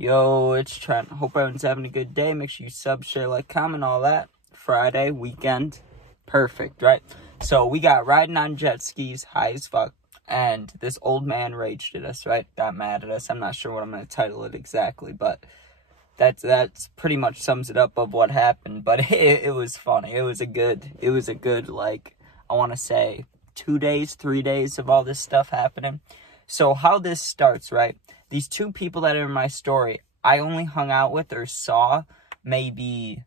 Yo, it's Trent. Hope everyone's having a good day. Make sure you sub, share, like, comment, all that. Friday, weekend. Perfect, right? So we got riding on jet skis, high as fuck. And this old man raged at us, right? Got mad at us. I'm not sure what I'm going to title it exactly, but that's pretty much sums it up of what happened. But it was funny. It was a good, like, I want to say 2 days, 3 days of all this stuff happening. So how this starts, right? These two people that are in my story, I only hung out with or saw maybe,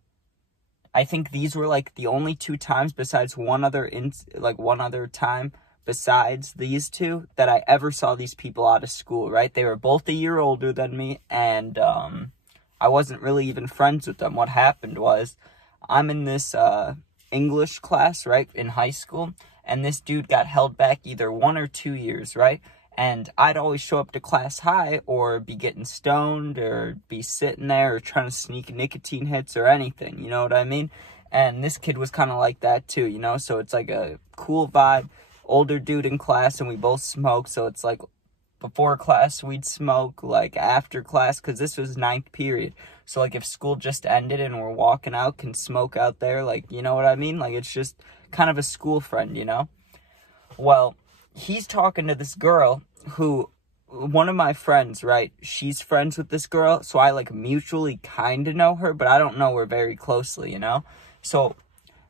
I think these were like the only 2 times besides one other time besides these two that I ever saw these people out of school, right? They were both a year older than me, and I wasn't really even friends with them. What happened was, I'm in this English class, right, in high school, and this dude got held back either 1 or 2 years, right? And I'd always show up to class high or be getting stoned or be sitting there or trying to sneak nicotine hits or anything, you know what I mean? And this kid was kind of like that too, you know? So it's like a cool vibe, older dude in class, and we both smoke. So it's like before class we'd smoke, like after class, because this was 9th period. So like if school just ended and we're walking out, can smoke out there, like, you know what I mean? Like it's just kind of a school friend, you know? Well, he's talking to this girl who, one of my friends, right, she's friends with this girl, so I, like, mutually kind of know her, but I don't know her very closely, you know? So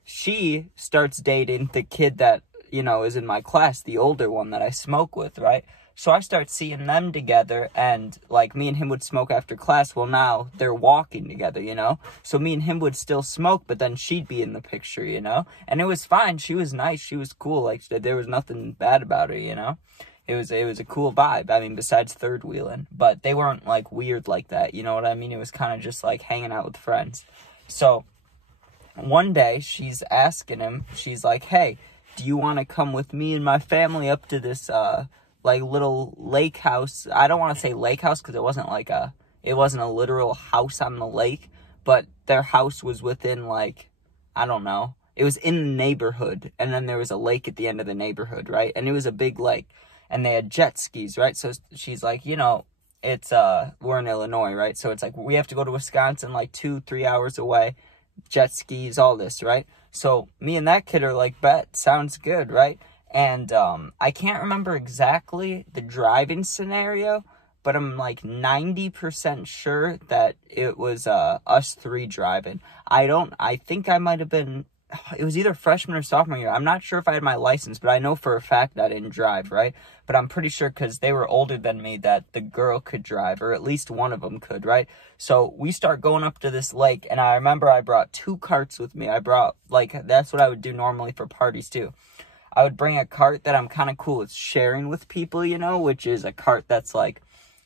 she starts dating the kid that, you know, is in my class, the older one that I smoke with, right? So I start seeing them together, and, like, me and him would smoke after class. Well, now they're walking together, you know? So me and him would still smoke, but then she'd be in the picture, you know? And it was fine. She was nice. She was cool. Like, there was nothing bad about her, you know? It was a cool vibe. I mean, besides third wheeling. But they weren't, like, weird like that, you know what I mean? It was kind of just, like, hanging out with friends. So one day, she's asking him, she's like, hey, do you want to come with me and my family up to this, like, little lake house? I don't want to say lake house because it wasn't a literal house on the lake, but their house was within, like, I don't know. It was in the neighborhood, and then there was a lake at the end of the neighborhood, right? And it was a big lake, and they had jet skis, right? So she's like, you know, it's, we're in Illinois, right? So it's like, we have to go to Wisconsin, like 2-3 hours away, jet skis, all this, right? So me and that kid are like, bet, sounds good, right? And I can't remember exactly the driving scenario, but I'm like 90% sure that it was us 3 driving. I think I might have been, it was either freshman or sophomore year. I'm not sure if I had my license, but I know for a fact that I didn't drive, right? But I'm pretty sure because they were older than me that the girl could drive, or at least one of them could, right? So we start going up to this lake, and I remember I brought 2 carts with me. I brought, like, that's what I would do normally for parties too. I would bring a cart that I'm kind of cool with sharing with people, you know, which is a cart that's like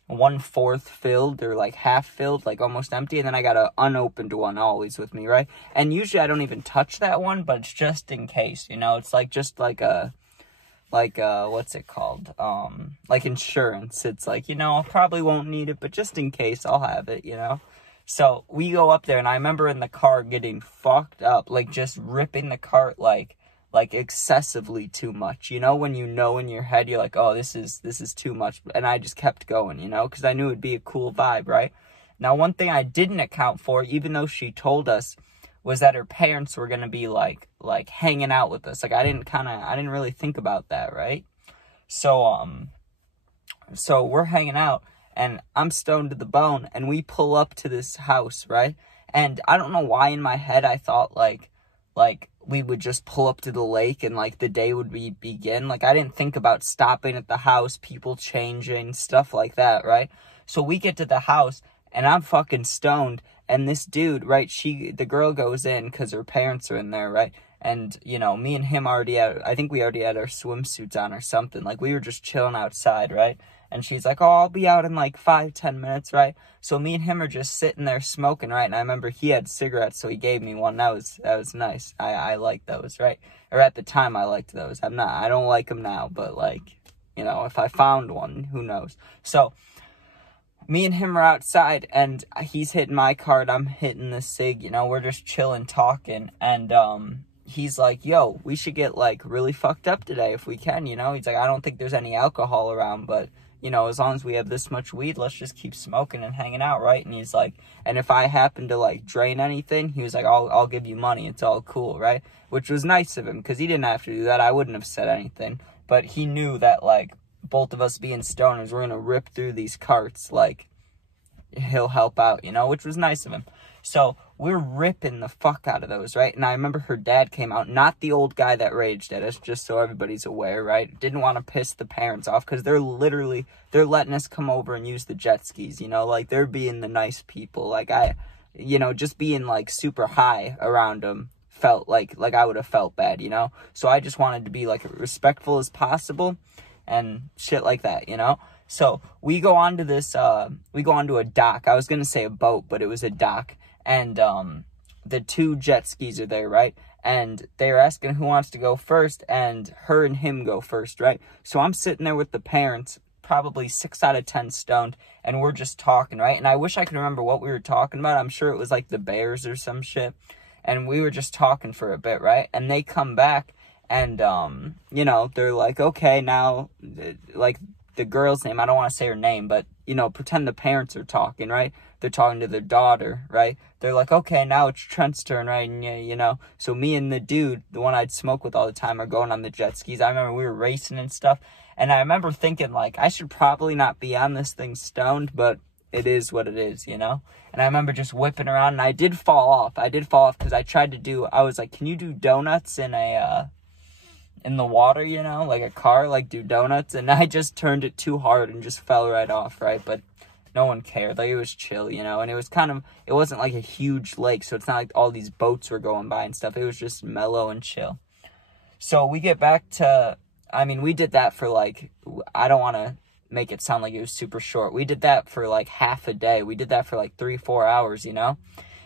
1/4 filled or like half filled, like almost empty. And then I got an unopened one always with me, right? And usually I don't even touch that one, but it's just in case, you know, it's like just like what's it called? Like insurance. It's like, you know, I probably won't need it, but just in case I'll have it, you know? So we go up there, and I remember in the car getting fucked up, like just ripping the cart like excessively too much, you know, when you know in your head, you're like, oh, this is too much. And I just kept going, you know, because I knew it'd be a cool vibe, right? Now, one thing I didn't account for, even though she told us, was that her parents were going to be like hanging out with us. Like, I didn't really think about that, right? So, so we're hanging out, and I'm stoned to the bone, and we pull up to this house, right? And I don't know why in my head I thought, like we would just pull up to the lake and, like, the day would begin. Like, I didn't think about stopping at the house, people changing, stuff like that, right? So we get to the house, and I'm fucking stoned, and this dude, right, the girl goes in because her parents are in there, right? And, you know, me and him I think we already had our swimsuits on or something. Like, we were just chilling outside, right? And she's like, oh, I'll be out in like 5-10 minutes, right? So me and him are just sitting there smoking, right? And I remember he had cigarettes, so he gave me one. That was nice. I liked those, right? Or at the time I liked those. I don't like them now, but, like, you know, if I found one, who knows? So me and him are outside, and he's hitting my card, I'm hitting the cig, you know, we're just chilling, talking, and he's like, yo, we should get, like, really fucked up today if we can, you know? He's like, I don't think there's any alcohol around, but you know, as long as we have this much weed, let's just keep smoking and hanging out, right? And he's like, and if I happen to, like, drain anything, he was like, I'll give you money. It's all cool, right? Which was nice of him, because he didn't have to do that. I wouldn't have said anything. But he knew that, like, both of us being stoners, we're going to rip through these carts, like, he'll help out, you know, which was nice of him. So we're ripping the fuck out of those, right? And I remember her dad came out, not the old guy that raged at us, just so everybody's aware, right? Didn't want to piss the parents off, because they're letting us come over and use the jet skis, you know? Like, they're being the nice people. Like, you know, just being, like, super high around them felt like I would have felt bad, you know? So I just wanted to be, like, respectful as possible and shit like that, you know? So we go onto a dock. I was going to say a boat, but it was a dock. And the two jet skis are there, right? And they're asking who wants to go first, and her and him go first, right? So I'm sitting there with the parents, probably 6 out of 10 stoned, and we're just talking, right? And I wish I could remember what we were talking about. I'm sure it was like the Bears or some shit. And we were just talking for a bit, right? And they come back, and, you know, they're like, okay, now, like, the girl's name, I don't want to say her name, but, you know, pretend the parents are talking, right? They're talking to their daughter, right? They're like, okay, now it's Trent's turn, right? And, yeah, you know, so me and the dude, the one I'd smoke with all the time, are going on the jet skis. I remember we were racing and stuff, and I remember thinking, like, I should probably not be on this thing stoned, but it is what it is, you know? And I remember just whipping around, and I did fall off because I was like, can you do donuts in the water, you know, like a car, like do donuts? And I just turned it too hard and just fell right off, right? But no one cared. Like, it was chill, you know, and it wasn't like a huge lake, so it's not like all these boats were going by and stuff. It was just mellow and chill. So we get back to, I mean, we did that for, like, I don't want to make it sound like it was super short. We did that for, like, half a day. We did that for, like, 3-4 hours, you know?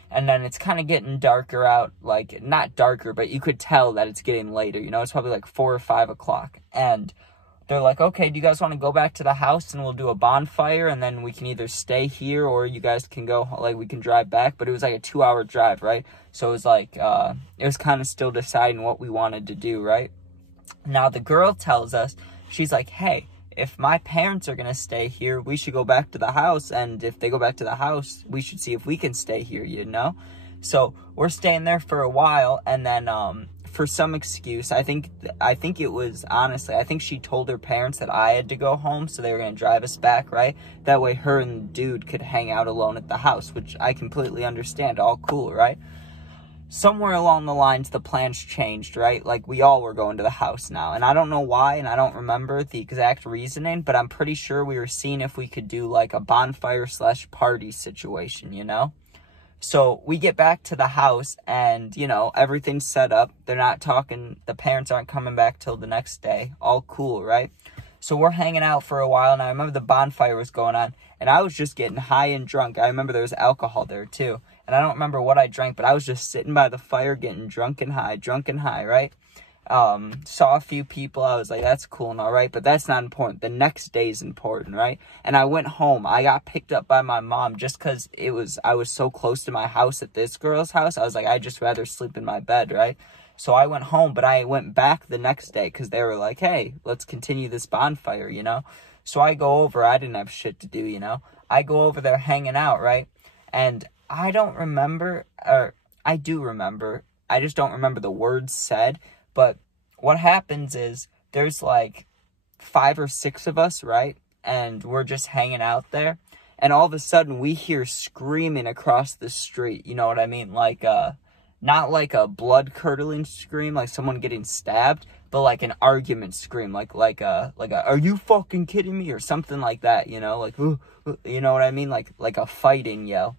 And then it's kind of getting darker out, like, not darker, but you could tell that it's getting later, you know? It's probably, like, 4 or 5 o'clock. And they're like, okay, do you guys want to go back to the house and we'll do a bonfire, and then we can either stay here or you guys can go, like, we can drive back. But it was like a 2-hour drive, right? So it was like, it was kind of still deciding what we wanted to do, right? Now the girl tells us, she's like, hey, if my parents are going to stay here, we should go back to the house. And if they go back to the house, we should see if we can stay here, you know? So we're staying there for a while, and then, for some excuse, I think it was, honestly, I think she told her parents that I had to go home, so they were going to drive us back, right? That way her and the dude could hang out alone at the house, which I completely understand, all cool, right? Somewhere along the lines, the plans changed, right? Like, we all were going to the house now, and I don't know why, and I don't remember the exact reasoning, but I'm pretty sure we were seeing if we could do, like, a bonfire/party situation, you know? So we get back to the house, and, you know, everything's set up. They're not talking, the parents aren't coming back till the next day. All cool, right? So we're hanging out for a while, and I remember the bonfire was going on, and I was just getting high and drunk. I remember there was alcohol there, too. And I don't remember what I drank, but I was just sitting by the fire getting drunk and high, right? Saw a few people. I was like, that's cool and all right, but that's not important. The next day is important, right? And I went home. I got picked up by my mom just because I was so close to my house at this girl's house. I was like, I'd just rather sleep in my bed, right? So I went home, but I went back the next day because they were like, hey, let's continue this bonfire, you know? So I go over. I didn't have shit to do, you know? I go over there hanging out, right? And I don't remember, or I do remember. I just don't remember the words said. But what happens is there's like 5 or 6 of us, right? And we're just hanging out there. And all of a sudden we hear screaming across the street. You know what I mean? Like, not like a blood-curdling scream, like someone getting stabbed, but like an argument scream, like a, are you fucking kidding me? Or something like that, you know? Like, you know what I mean? Like a fighting yell.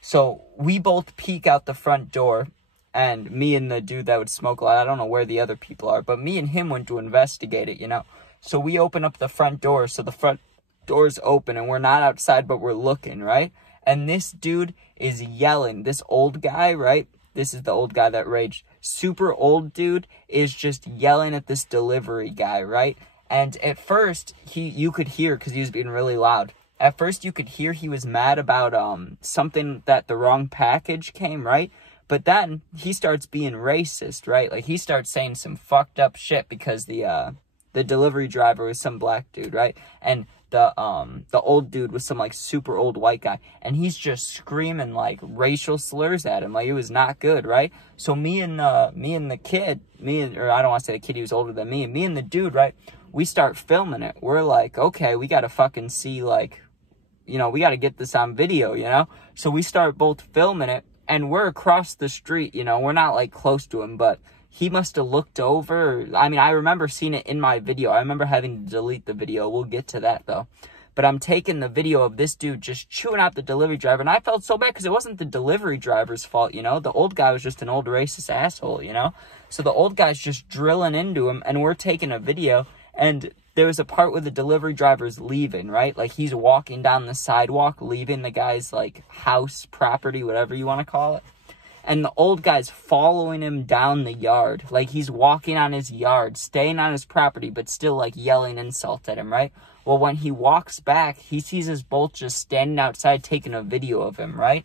So we both peek out the front door. And me and the dude that would smoke a lot, I don't know where the other people are, but me and him went to investigate it, you know? So we open up the front door, so the front door's open, and we're not outside, but we're looking, right? And this dude is yelling. This old guy, right? This is the old guy that raged. Super old dude is just yelling at this delivery guy, right? And at first, you could hear, because he was being really loud. At first, you could hear he was mad about something that the wrong package came, right? But then he starts being racist, right? Like, he starts saying some fucked up shit because the delivery driver was some black dude, right? And the old dude was some, like, super old white guy, and he's just screaming, like, racial slurs at him. Like, it was not good, right? So me and the kid, or I don't want to say the kid, he was older than me, and me and the dude, right, we start filming it. We're like, okay, we got to fucking see, like, you know, we got to get this on video, you know? So we start both filming it, and we're across the street, you know? We're not, like, close to him, but he must have looked over. I mean, I remember seeing it in my video. I remember having to delete the video. We'll get to that, though. But I'm taking the video of this dude just chewing out the delivery driver, and I felt so bad because it wasn't the delivery driver's fault, you know? The old guy was just an old racist asshole, you know? So the old guy's just drilling into him, and we're taking a video, and there was a part where the delivery driver's leaving, right? Like, he's walking down the sidewalk, leaving the guy's, like, house, property, whatever you want to call it. And the old guy's following him down the yard. Like, he's walking on his yard, staying on his property, but still, like, yelling insults at him, right? Well, when he walks back, he sees us both just standing outside taking a video of him, right?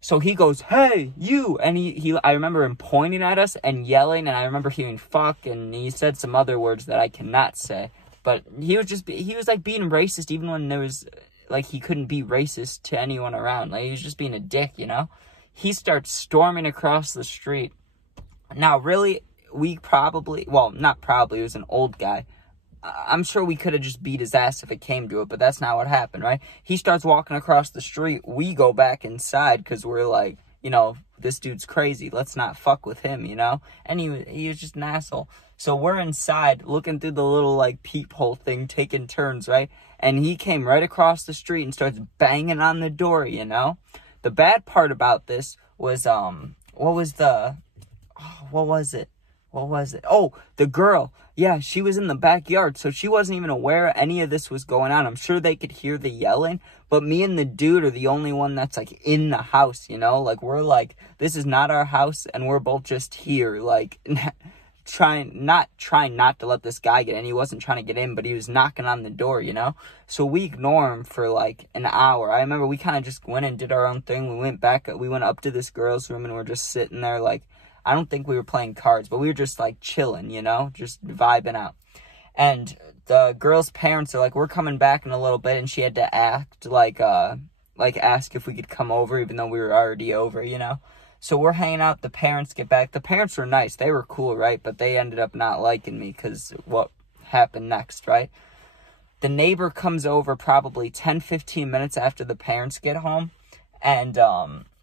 So he goes, hey, you! And I remember him pointing at us and yelling, and I remember hearing fuck, and he said some other words that I cannot say. But he was, like, being racist even when there was, like, he couldn't be racist to anyone around. Like, he was just being a dick, you know? He starts storming across the street. Now, really, not probably, it was an old guy. I'm sure we could have just beat his ass if it came to it, but that's not what happened, right? He starts walking across the street. We go back inside because we're like, you know, this dude's crazy. Let's not fuck with him, you know? And he was just an asshole. So we're inside looking through the little, like, peephole thing, taking turns, right? And he came right across the street and starts banging on the door, you know? The bad part about this was, what was it? Oh, the girl. Yeah, she was in the backyard, so she wasn't even aware any of this was going on. I'm sure they could hear the yelling, but me and the dude are the only one that's, like, in the house, you know? Like, we're like, this is not our house, and we're both just here, like, trying not to let this guy get in. He wasn't trying to get in, but he was knocking on the door, you know? So we ignore him for, like, an hour. I remember we kind of just went and did our own thing. We went up to this girl's room, and we're just sitting there, like, I don't think we were playing cards, but we were just, like, chilling, you know? Just vibing out. And the girl's parents are like, we're coming back in a little bit, and she had to act like ask if we could come over, even though we were already over, you know? So we're hanging out, the parents get back. The parents were nice, they were cool, right? But they ended up not liking me because what happened next, right? The neighbor comes over probably 10-15 minutes after the parents get home, and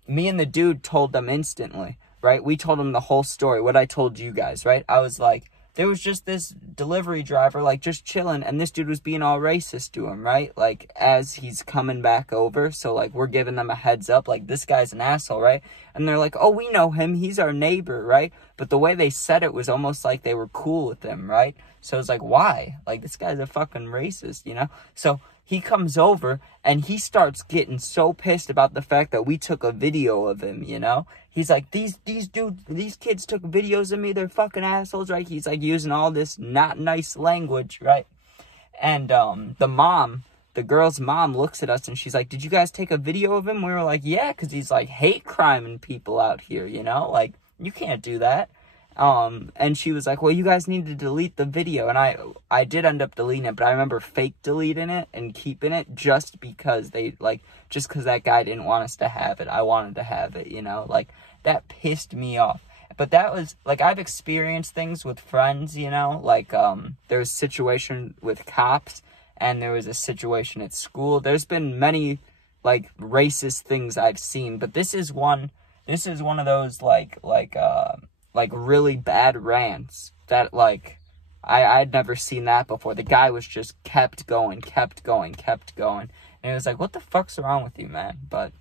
me and the dude told them instantly, right? We told him the whole story, what I told you guys, right? I was like, there was just this delivery driver, like, just chilling, and this dude was being all racist to him, right? Like, as he's coming back over, so, like, we're giving them a heads up, like, this guy's an asshole, right? And they're like, oh, we know him, he's our neighbor, right? But the way they said it was almost like they were cool with him, right? So it's like, why? Like, this guy's a fucking racist, you know? So he comes over, and he starts getting so pissed about the fact that we took a video of him, you know? He's like, these kids took videos of me, they're fucking assholes, right? He's, like, using all this not nice language, right? And the girl's mom looks at us, and she's like, did you guys take a video of him? We were like, yeah, because he's, like, hate criming people out here, you know? Like, you can't do that. And she was like, well, you guys need to delete the video. And I did end up deleting it, but I remember fake deleting it and keeping it just because just because that guy didn't want us to have it. I wanted to have it, you know, like, that pissed me off. But that was, like, I've experienced things with friends, you know, like, there was a situation with cops, and there was a situation at school. There's been many, like, racist things I've seen, but this is one of those, like really bad rants that, like, I'd never seen that before. The guy was just kept going. And it was like, what the fuck's wrong with you, man? But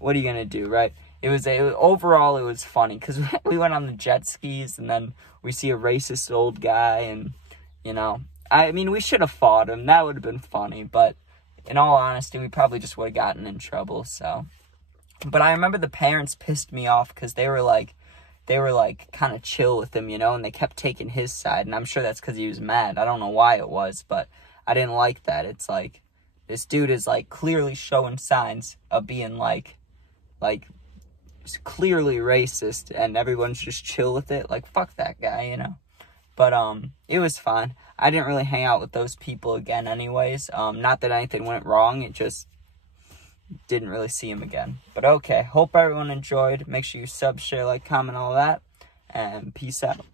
what are you gonna do, right? Overall, it was funny, because we went on the jet skis, and then we see a racist old guy, and, you know, I mean, we should have fought him. That would have been funny, but in all honesty, we probably just would have gotten in trouble, so. But I remember the parents pissed me off, because they were like, kind of chill with him, you know, and they kept taking his side, and I'm sure that's because he was mad. I don't know why it was, but I didn't like that. It's like, this dude is, like, clearly showing signs of being, like, clearly racist, and everyone's just chill with it. Like, fuck that guy, you know? But, it was fun. I didn't really hang out with those people again anyways. Not that anything went wrong. It just didn't really see him again. But okay, hope everyone enjoyed. Make sure you sub, share, like, comment, all that. And peace out.